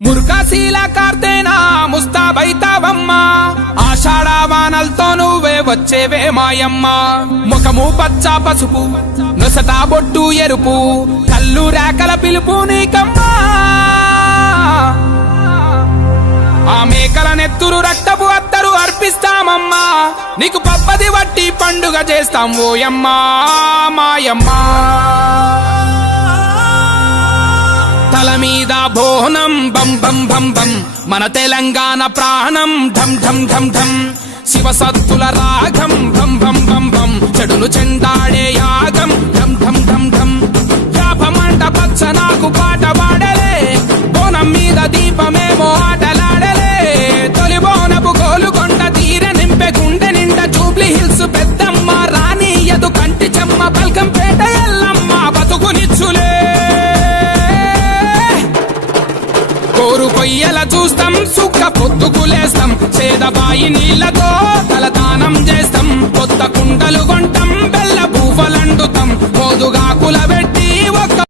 ముర్కాశీల కార్తేనా ముస్తాబైతావమ్మా ఆషాఢవానల్తో నువ్వే వచ్చేవే మాయమ్మ ముఖము పచ్చ పసుపు నొసట బొట్టు ఎరుపు కళ్ళు రేకల పిలుపు నీకమ్మా ఆ మేకల నెత్తురు రక్తపు అత్తరు అర్పిస్తామమ్మా నీకు పప్పది వట్టి పండుగ చేస్తాం ఓయమ్మా మాయమ్మా తల మీద బోనం బం బం బం బం మన తెలంగాణ ప్రాణం ఢం ఢం ఢం ఢం శివ సత్తుల రాగం బం బం బం బం చెడును చెండాడే యాగం ఢం ఢం ఢం ఢం యాపమంట పచ్చ నాకు పాట పాడలే బోనం మీద దీపమేమో ఆటలాడలే తొలి బోనపు గోలుకొండ తీర నింపె గుండె నిండా జూబ్లీ హిల్స్ పెద్దమ్మ రాణి యదు కంటి చెమ్మ బల్కంపేట ఎల్లమ్మ బతుకునిచ్చులే కోరు కొయ్యల చూస్తాం సుఖ